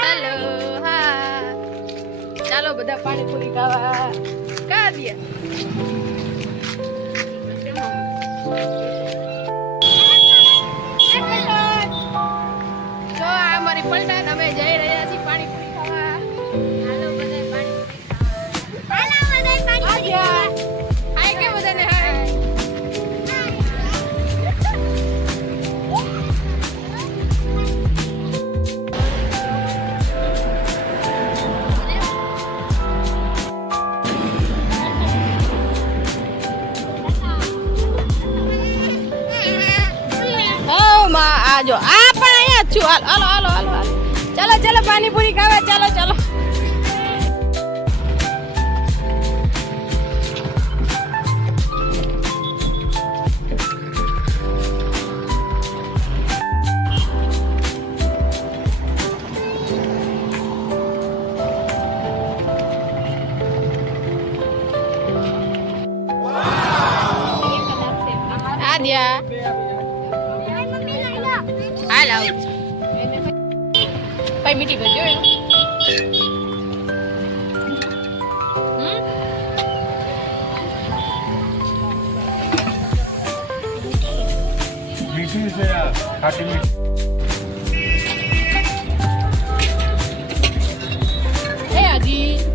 hello હા ચાલો બધા પાણીપુરી ખાવા કા દે તો આ અમારી પલટા અમે જઈ રહ્યા છીએ પાણીપુરી ખાવા હાલો બધા પાણીપુરી ખાવા હાલો બધા પાણીપુરી ખાવા હાય કે બધાને હાય જો આ પણ અહીંયા જ છું હાલો હાલો હાલો હાલો ચાલો ચાલો પાણીપુરી ખાવા ચાલો ચાલો આદ્યા હાલ આવું કઈ મીઠી ભરજો એનું मीठी से खाटी मीठी એ આજી